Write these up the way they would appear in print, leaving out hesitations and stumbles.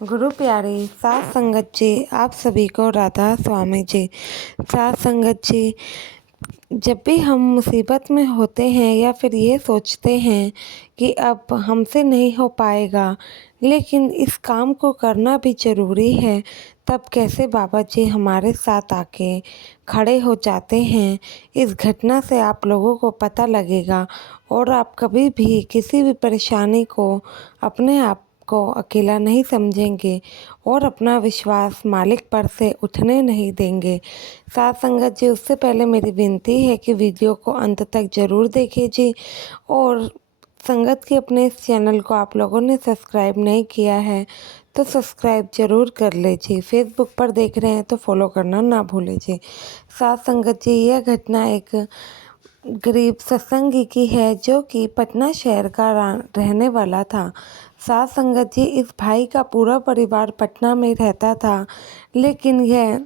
गुरु प्यारे सात संगत जी, आप सभी को राधा स्वामी जी। सात संगत जी, जब भी हम मुसीबत में होते हैं या फिर ये सोचते हैं कि अब हमसे नहीं हो पाएगा, लेकिन इस काम को करना भी ज़रूरी है, तब कैसे बाबा जी हमारे साथ आके खड़े हो जाते हैं। इस घटना से आप लोगों को पता लगेगा और आप कभी भी किसी भी परेशानी को अपने आप को अकेला नहीं समझेंगे और अपना विश्वास मालिक पर से उठने नहीं देंगे। साथ संगत जी, उससे पहले मेरी विनती है कि वीडियो को अंत तक ज़रूर देखिए जी। और संगत के अपने इस चैनल को आप लोगों ने सब्सक्राइब नहीं किया है तो सब्सक्राइब ज़रूर कर लीजिए। फेसबुक पर देख रहे हैं तो फॉलो करना ना भूलें जी। साथ संगत जी, यह घटना एक गरीब सत्संगी की है जो कि पटना शहर का रहने वाला था। साथ संगत जी, इस भाई का पूरा परिवार पटना में रहता था, लेकिन यह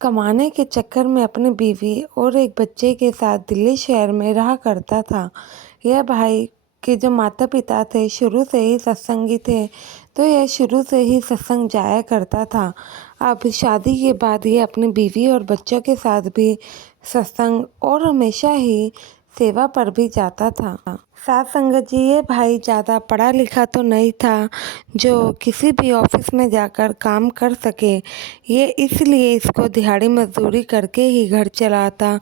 कमाने के चक्कर में अपनी बीवी और एक बच्चे के साथ दिल्ली शहर में रहा करता था। यह भाई के जो माता पिता थे शुरू से ही सत्संगी थे, तो यह शुरू से ही सत्संग जाया करता था। अब शादी के बाद ये अपनी बीवी और बच्चों के साथ भी सत्संग और हमेशा ही सेवा पर भी जाता था। साथ संगत जी, ये भाई ज़्यादा पढ़ा लिखा तो नहीं था जो किसी भी ऑफिस में जाकर काम कर सके। ये इसलिए इसको दिहाड़ी मजदूरी करके ही घर चलाता।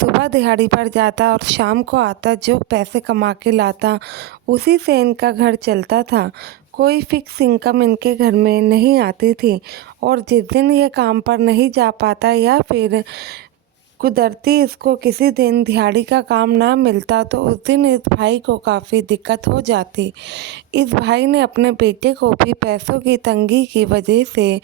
सुबह दिहाड़ी पर जाता और शाम को आता, जो पैसे कमा के लाता उसी से इनका घर चलता था। कोई फिक्स इनकम इनके घर में नहीं आती थी और जिस दिन ये काम पर नहीं जा पाता या फिर कुदरती इसको किसी दिन दिहाड़ी का काम ना मिलता तो उस दिन इस भाई को काफ़ी दिक्कत हो जाती। इस भाई ने अपने बेटे को भी पैसों की तंगी की वजह से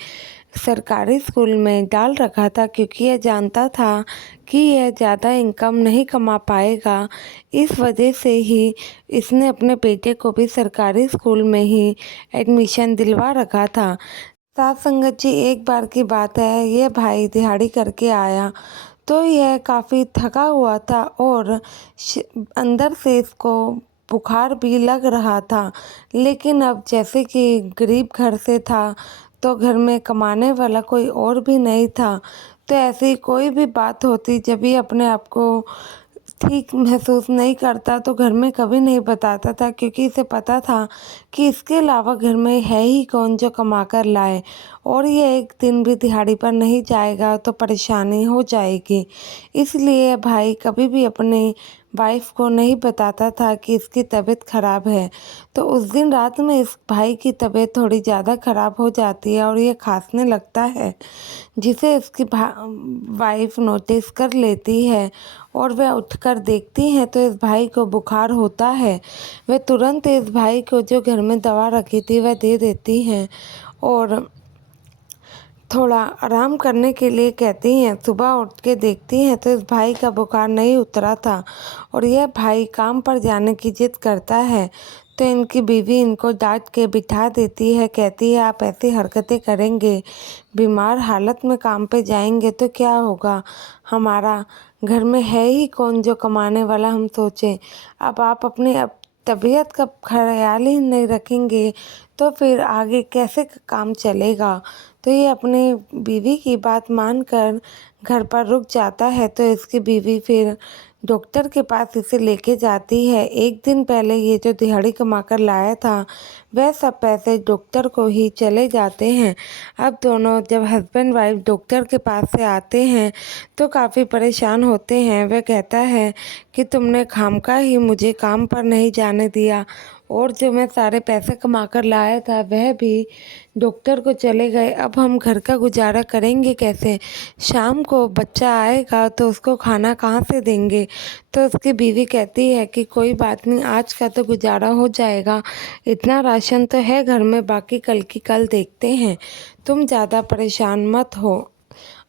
सरकारी स्कूल में डाल रखा था, क्योंकि यह जानता था कि यह ज़्यादा इनकम नहीं कमा पाएगा। इस वजह से ही इसने अपने बेटे को भी सरकारी स्कूल में ही एडमिशन दिलवा रखा था। साथ संगत जी, एक बार की बात है, यह भाई दिहाड़ी करके आया तो यह काफ़ी थका हुआ था और अंदर से इसको बुखार भी लग रहा था। लेकिन अब जैसे कि गरीब घर से था तो घर में कमाने वाला कोई और भी नहीं था, तो ऐसी कोई भी बात होती जब ये अपने आप को ठीक महसूस नहीं करता तो घर में कभी नहीं बताता था, क्योंकि इसे पता था कि इसके अलावा घर में है ही कौन जो कमा कर लाए और ये एक दिन भी दिहाड़ी पर नहीं जाएगा तो परेशानी हो जाएगी। इसलिए भाई कभी भी अपने वाइफ को नहीं बताता था कि इसकी तबीयत ख़राब है। तो उस दिन रात में इस भाई की तबीयत थोड़ी ज़्यादा ख़राब हो जाती है और ये खांसने लगता है, जिसे इसकी वाइफ नोटिस कर लेती है और वह उठकर देखती हैं तो इस भाई को बुखार होता है। वह तुरंत इस भाई को जो घर में दवा रखी थी वह दे देती हैं और थोड़ा आराम करने के लिए कहती हैं। सुबह उठ के देखती हैं तो इस भाई का बुखार नहीं उतरा था और यह भाई काम पर जाने की जिद करता है, तो इनकी बीवी इनको डांट के बिठा देती है। कहती है, आप ऐसी हरकतें करेंगे, बीमार हालत में काम पे जाएंगे तो क्या होगा, हमारा घर में है ही कौन जो कमाने वाला हम सोचें। अब आप अपनी तबीयत का ख्याल ही नहीं रखेंगे तो फिर आगे कैसे काम चलेगा। तो ये अपनी बीवी की बात मानकर घर पर रुक जाता है, तो इसकी बीवी फिर डॉक्टर के पास इसे लेके जाती है। एक दिन पहले ये जो दिहाड़ी कमा कर लाया था वह सब पैसे डॉक्टर को ही चले जाते हैं। अब दोनों जब हस्बैंड वाइफ डॉक्टर के पास से आते हैं तो काफ़ी परेशान होते हैं। वह कहता है कि तुमने खामखा ही मुझे काम पर नहीं जाने दिया और जो मैं सारे पैसे कमा कर लाया था वह भी डॉक्टर को चले गए। अब हम घर का गुजारा करेंगे कैसे, शाम को बच्चा आएगा तो उसको खाना कहाँ से देंगे। तो उसकी बीवी कहती है कि कोई बात नहीं, आज का तो गुजारा हो जाएगा, इतना राशन तो है घर में, बाकी कल की कल देखते हैं, तुम ज़्यादा परेशान मत हो,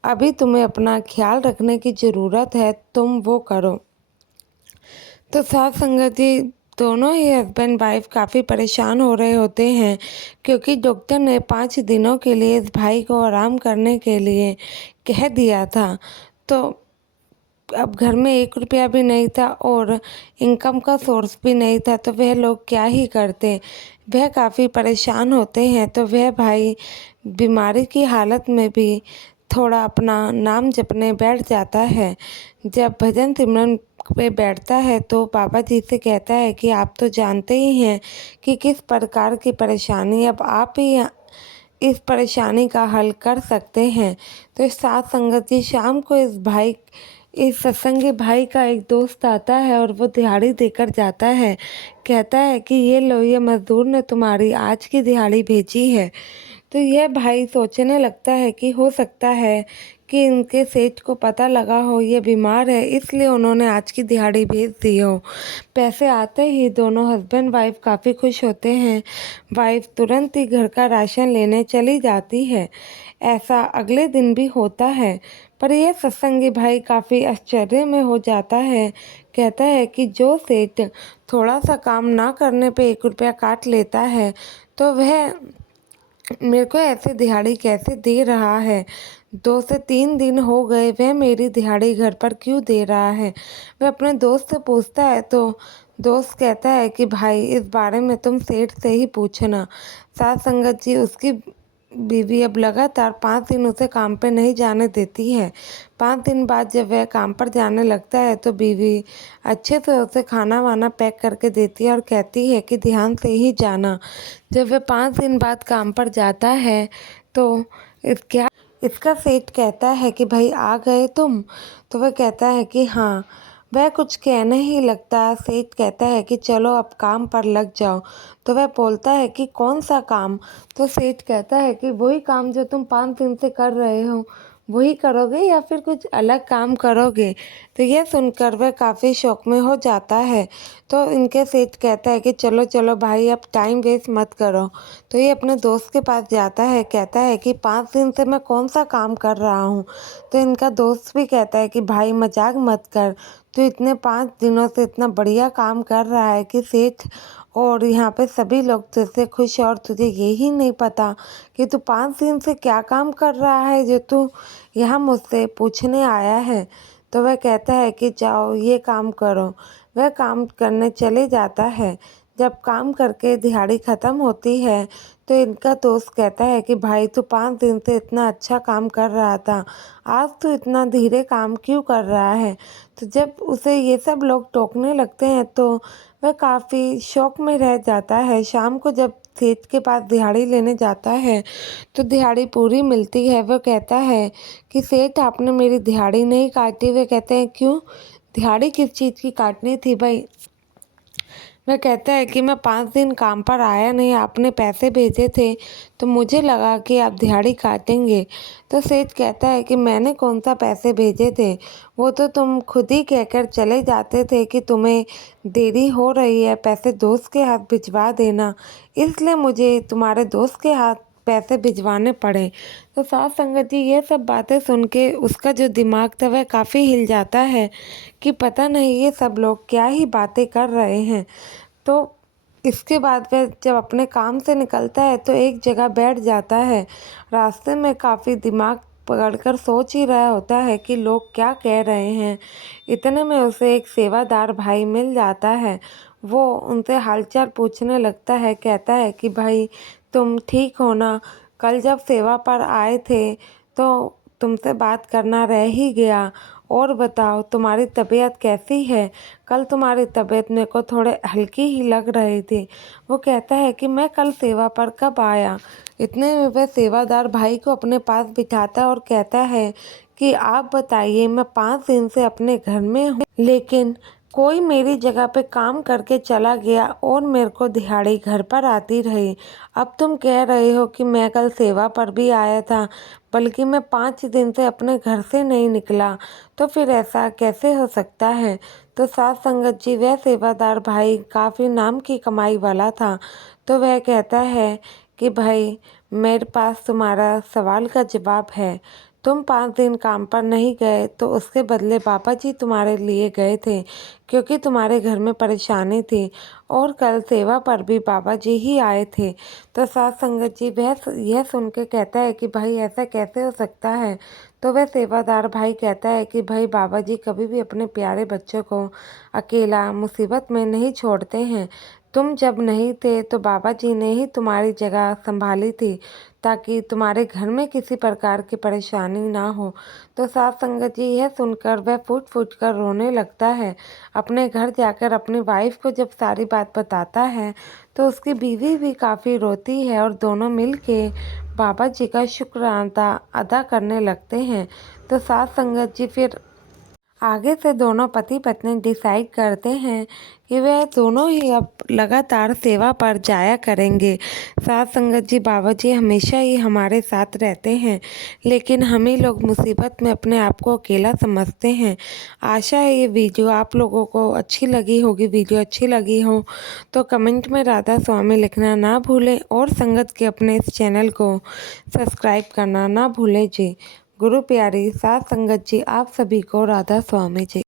अभी तुम्हें अपना ख्याल रखने की ज़रूरत है, तुम वो करो। तो साथ संगत जी, दोनों ही हस्बैंड वाइफ काफ़ी परेशान हो रहे होते हैं, क्योंकि डॉक्टर ने 5 दिनों के लिए इस भाई को आराम करने के लिए कह दिया था। तो अब घर में 1 रुपया भी नहीं था और इनकम का सोर्स भी नहीं था, तो वह लोग क्या ही करते। वह काफ़ी परेशान होते हैं, तो वह भाई बीमारी की हालत में भी थोड़ा अपना नाम जपने बैठ जाता है। जब भजन सिमरन पे बैठता है तो बाबा जी से कहता है कि आप तो जानते ही हैं कि किस प्रकार की परेशानी, अब आप ही इस परेशानी का हल कर सकते हैं। तो इस साथ संगत जी शाम को इस सत्संगी भाई का एक दोस्त आता है और वो दिहाड़ी देकर जाता है। कहता है कि ये लो, ये मज़दूर ने तुम्हारी आज की दिहाड़ी भेजी है। तो यह भाई सोचने लगता है कि हो सकता है कि इनके सेठ को पता लगा हो ये बीमार है, इसलिए उन्होंने आज की दिहाड़ी भेज दी हो। पैसे आते ही दोनों हस्बैंड वाइफ काफ़ी खुश होते हैं। वाइफ तुरंत ही घर का राशन लेने चली जाती है। ऐसा अगले दिन भी होता है, पर यह सत्संगी भाई काफ़ी आश्चर्य में हो जाता है। कहता है कि जो सेठ थोड़ा सा काम ना करने पे 1 रुपया काट लेता है, तो वह मेरे को ऐसे दिहाड़ी कैसे दे रहा है। 2 से 3 दिन हो गए, वह मेरी दिहाड़ी घर पर क्यों दे रहा है। वह अपने दोस्त से पूछता है तो दोस्त कहता है कि भाई इस बारे में तुम सेठ से ही पूछना। साथ संगत जी उसकी बीवी अब लगातार 5 दिन उसे काम पे नहीं जाने देती है। 5 दिन बाद जब वह काम पर जाने लगता है तो बीवी अच्छे से उसे खाना वाना पैक करके देती है और कहती है कि ध्यान से ही जाना। जब वह 5 दिन बाद काम पर जाता है तो इसका सेठ कहता है कि भाई आ गए तुम। तो वह कहता है कि हाँ। वह कुछ कहने ही लगता, सेठ कहता है कि चलो अब काम पर लग जाओ। तो वह बोलता है कि कौन सा काम। तो सेठ कहता है कि वही काम जो तुम 5 दिन से कर रहे हो, वही करोगे या फिर कुछ अलग काम करोगे। तो यह सुनकर वह काफ़ी शौक में हो जाता है। तो इनके सेठ कहता है कि चलो चलो भाई अब टाइम वेस्ट मत करो। तो ये अपने दोस्त के पास जाता है, कहता है कि 5 दिन से मैं कौन सा काम कर रहा हूँ। तो इनका दोस्त भी कहता है कि भाई मजाक मत कर, तू इतने 5 दिनों से इतना बढ़िया काम कर रहा है कि सेठ और यहाँ पे सभी लोग तुझसे खुश हैं, और तुझे यही नहीं पता कि तू 5 दिन से क्या काम कर रहा है जो तू यहाँ मुझसे पूछने आया है। तो वह कहता है कि जाओ ये काम करो। वह काम करने चले जाता है। जब काम करके दिहाड़ी ख़त्म होती है तो इनका दोस्त कहता है कि भाई तू 5 दिन से इतना अच्छा काम कर रहा था, आज तू इतना धीरे काम क्यों कर रहा है। तो जब उसे ये सब लोग टोकने लगते हैं तो वह काफ़ी शौक में रह जाता है। शाम को जब सेठ के पास दिहाड़ी लेने जाता है तो दिहाड़ी पूरी मिलती है। वह कहता है कि सेठ आपने मेरी दिहाड़ी नहीं काटी। वे कहते हैं क्यों, दिहाड़ी किस चीज़ की काटनी थी भाई। वह कहता है कि मैं 5 दिन काम पर आया नहीं, आपने पैसे भेजे थे तो मुझे लगा कि आप दिहाड़ी काटेंगे। तो सेठ कहता है कि मैंने कौन सा पैसे भेजे थे, वो तो तुम खुद ही कहकर चले जाते थे कि तुम्हें देरी हो रही है, पैसे दोस्त के हाथ भिजवा देना, इसलिए मुझे तुम्हारे दोस्त के हाथ पैसे भिजवाने पड़े। तो साथ संगत जी ये सब बातें सुन के उसका जो दिमाग था वह काफ़ी हिल जाता है कि पता नहीं ये सब लोग क्या ही बातें कर रहे हैं। तो इसके बाद वह जब अपने काम से निकलता है तो एक जगह बैठ जाता है। रास्ते में काफ़ी दिमाग पकड़कर सोच ही रहा होता है कि लोग क्या कह रहे हैं। इतने में उसे एक सेवादार भाई मिल जाता है। वो उनसे हालचाल पूछने लगता है, कहता है कि भाई तुम ठीक हो ना, कल जब सेवा पर आए थे तो तुमसे बात करना रह ही गया, और बताओ तुम्हारी तबीयत कैसी है। कल तुम्हारी तबीयत मेरे को थोड़े हल्की ही लग रही थी। वो कहता है कि मैं कल सेवा पर कब आया। इतने में वह सेवादार भाई को अपने पास बिठाता है और कहता है कि आप बताइए, मैं 5 दिन से अपने घर में हूँ लेकिन कोई मेरी जगह पे काम करके चला गया और मेरे को दिहाड़ी घर पर आती रही। अब तुम कह रहे हो कि मैं कल सेवा पर भी आया था, बल्कि मैं 5 दिन से अपने घर से नहीं निकला, तो फिर ऐसा कैसे हो सकता है। तो साथ संगत जी वह सेवादार भाई काफ़ी नाम की कमाई वाला था। तो वह कहता है कि भाई मेरे पास तुम्हारा सवाल का जवाब है। तुम 5 दिन काम पर नहीं गए तो उसके बदले बाबा जी तुम्हारे लिए गए थे, क्योंकि तुम्हारे घर में परेशानी थी, और कल सेवा पर भी बाबा जी ही आए थे। तो साथ संगत जी वह यह सुन के कहता है कि भाई ऐसा कैसे हो सकता है। तो वह सेवादार भाई कहता है कि भाई बाबा जी कभी भी अपने प्यारे बच्चों को अकेला मुसीबत में नहीं छोड़ते हैं। तुम जब नहीं थे तो बाबा जी ने ही तुम्हारी जगह संभाली थी ताकि तुम्हारे घर में किसी प्रकार की परेशानी ना हो। तो साथ संगत जी यह सुनकर वह फूट फूट कर रोने लगता है। अपने घर जाकर अपनी वाइफ को जब सारी बात बताता है तो उसकी बीवी भी काफ़ी रोती है और दोनों मिल के बाबा जी का शुक्राना अदा करने लगते हैं। तो साथ संगत जी फिर आगे से दोनों पति पत्नी डिसाइड करते हैं कि वे दोनों ही अब लगातार सेवा पर जाया करेंगे। साथ संगत जी बाबा जी हमेशा ही हमारे साथ रहते हैं, लेकिन हम ही लोग मुसीबत में अपने आप को अकेला समझते हैं। आशा है ये वीडियो आप लोगों को अच्छी लगी होगी। वीडियो अच्छी लगी हो तो कमेंट में राधा स्वामी लिखना ना भूलें और संगत के अपने इस चैनल को सब्सक्राइब करना ना भूलें जी। गुरु प्यारी साथ संगत जी आप सभी को राधा स्वामी जी।